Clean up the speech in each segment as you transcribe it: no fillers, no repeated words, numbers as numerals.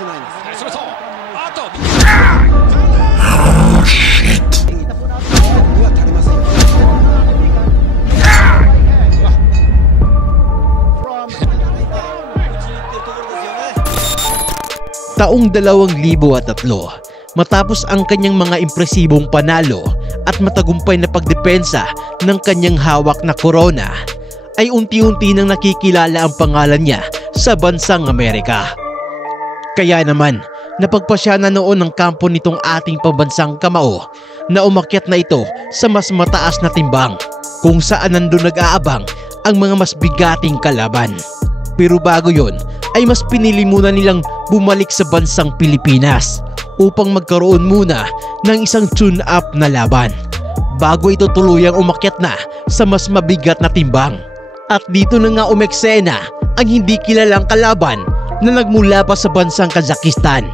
それとあとTaong 2003, matapos ang kanyang mga impresibong panalo at matagumpay na pagdepensa ng kanyang hawak na korona, ay unti-unti nang nakikilala ang pangalan niya sa bansang Amerika. Kaya naman, napagpasya na noon ng kampo nitong ating pambansang kamao na umakyat na ito sa mas mataas na timbang, kung saan nandun nag-aabang ang mga mas bigating kalaban. Pero bago yon, ay mas pinili muna nilang bumalik sa bansang Pilipinas upang magkaroon muna ng isang tune-up na laban bago ito tuluyang umakyat na sa mas mabigat na timbang. At dito na nga umeksena ang hindi kilalang kalaban na nagmula pa sa bansang Kazakhstan,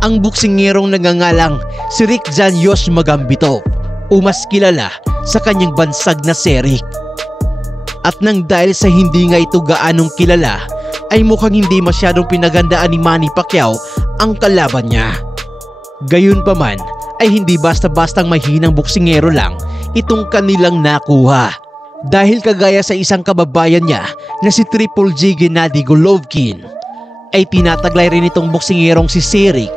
ang buksingerong nagngangalang si Rikjan Yosmagambetov o mas kilala sa kanyang bansag na Serik. At nang dahil sa hindi nga ito gaanong kilala, ay mukhang hindi masyadong pinagandaan ni Manny Pacquiao ang kalaban niya. Gayunpaman ay hindi basta-bastang mahinang boksingero lang itong kanilang nakuha, dahil kagaya sa isang kababayan niya na si Triple G Gennady Golovkin, ay tinataglay rin itong boksingerong si Serik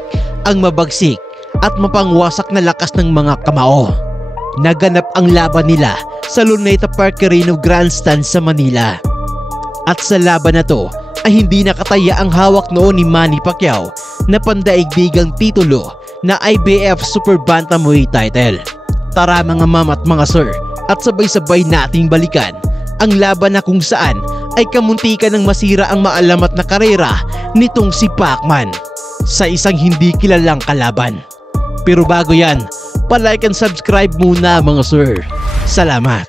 ang mabagsik at mapangwasak na lakas ng mga kamao. Naganap ang laban nila sa Luneta Park Arena Grandstand sa Manila. At sa laban na to ay hindi nakataya ang hawak noon ni Manny Pacquiao na pandaigdigang titulo na IBF Super Bantamweight title. Tara mga ma'am at mga sir, at sabay-sabay nating balikan ang laban na kung saan ay kamuntikan ng masira ang maalamat na karera nitong si Pacman sa isang hindi kilalang kalaban. Pero bago yan, pa-like and subscribe muna mga sir. Salamat.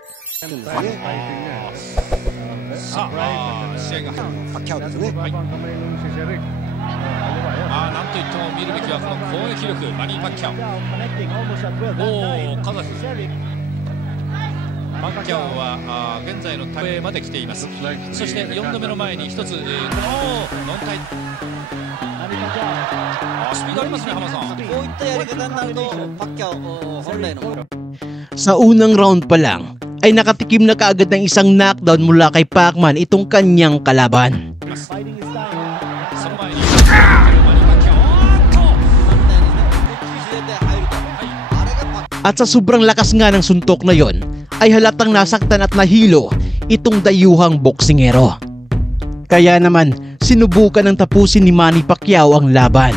なんといっても見るべきはこの攻撃力、マニー・パッキャオ。カザフパッキャオは現在の上まで来ています。そして4度目の前に一つノンタイスピードありますね、浜さん。こういったやり方になるとパッキャオ本来の Sa unang round pa lang ay nakatikim na kaagad ng isang knockdown mula kay Pacman itong kanyang kalaban. At sa sobrang lakas nga ng suntok na yon, ay halatang nasaktan at nahilo itong dayuhang boksingero. Kaya naman, sinubukan ng tapusin ni Manny Pacquiao ang laban.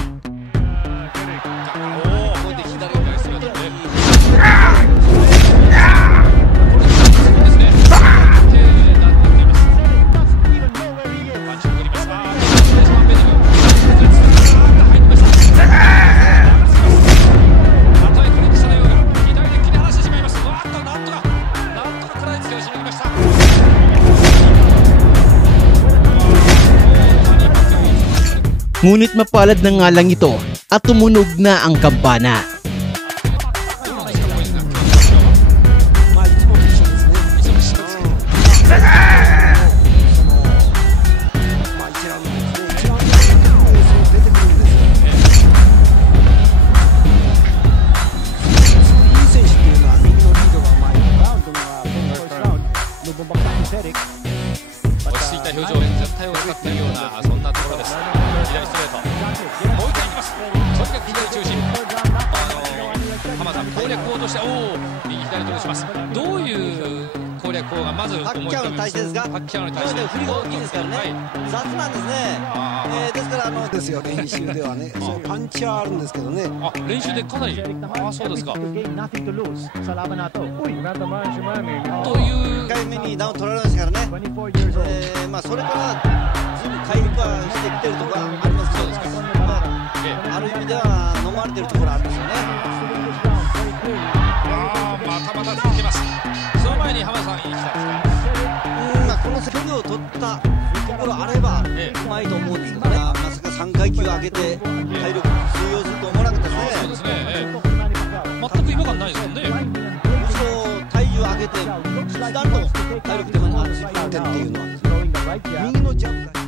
Ngunit mapalad na nga lang ito at tumunog na ang kampana.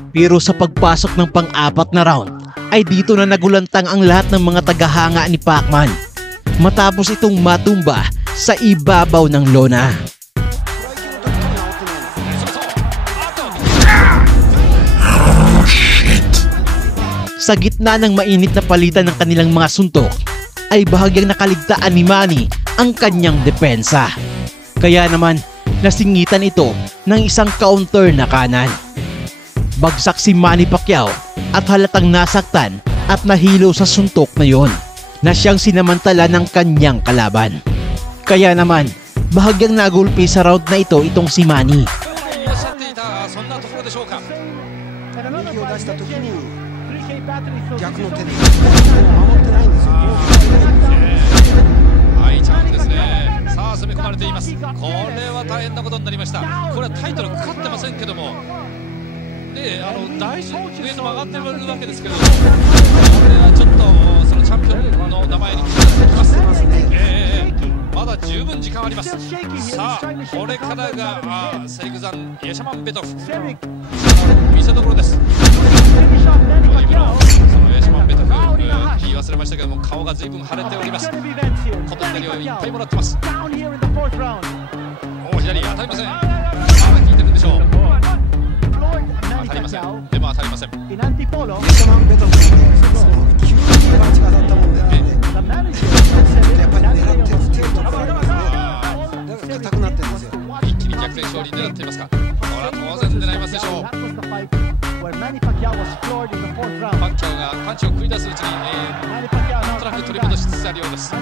Pero sa pagpasok ng pang-apat na round ay dito na nagulantang ang lahat ng mga tagahanga ni Pacman matapos itong matumba sa ibabaw ng lona. Sa gitna ng mainit na palitan ng kanilang mga suntok, ay bahagyang nakaligtaan ni Manny ang kanyang depensa. Kaya naman, nasingitan ito ng isang counter na kanan. Bagsak si Manny Pacquiao at halatang nasaktan at nahilo sa suntok na yon na siyang sinamantala ng kanyang kalaban. Kaya naman, bahagyang nagulpi sa round na ito itong si Manny.大事上にも上がってるわけですけれども、これはちょっとそのチャンピオンの名前に気がつきます。まだ十分時間あります。さあ、これからがセイグザン・イェシャマンベトフ見せ所です。今のそのイェシャマンベトフ言い忘れましたけども、顔が随分腫れております。小鳥をいっぱいもらってます。お左当たりません。効いてるんでしょう。当たりません。でも当たりません。イェシャマンベトフ急にパンチが当たったもんで、やっぱり狙ってる手とかだから硬くなってるんですよ。一気に逆転勝利狙っていますか。これは当然狙いますでしょう。パッキャオがパンチを繰り出すうちに、なんとなく取り戻しつつあるようです。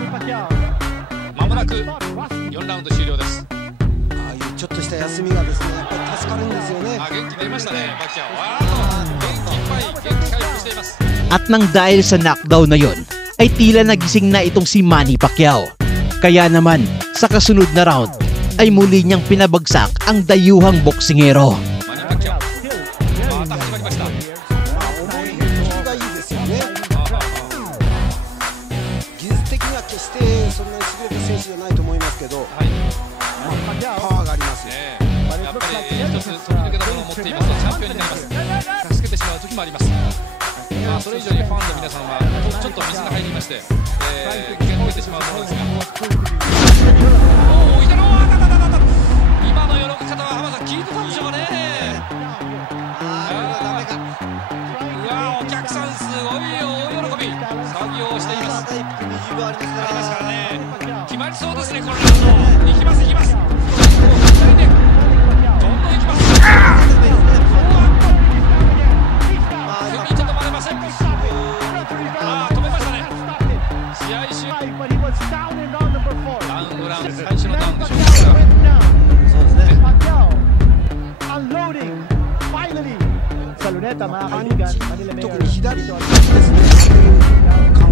まもなく4ラウンド終了です。ああいうちょっとした休みがですね、やっぱり助かるんですよね。元気出ましたね、パッキャオ。元気いっぱい、元気回復しています。At nang dahil sa knockdown na yon, ay tila nagising na itong si Manny Pacquiao. Kaya naman, sa kasunod na round, ay muli niyang pinabagsak ang dayuhang boksingero. Manny Pacquiao. また始まりました。思い切りがいいですよね。技術的には決してそんなに優れた選手じゃないと思いますけど、パワーがありますね。やっぱり一つ飛び抜けたものを持っていますとチャンピオンになります。助けてしまう時もあります。それ以上にファンの皆さんはちょっと水が入りまして、気が抜けてしまうものですが、今の喜び方は浜田さん聞いてたんでしょうかね。うわ、お客さんすごい大喜び、騒ぎをしています。ありますからね。決まりそうですね、これ。いきますいきます。左でどんどんいきます。踏みとどまれません。止めましたね。試合終了。ダウングラウンド最初のダウンでしょうか。そうですね。Saluneta mga kaibigan, Manila Mayor. 特に左ですね。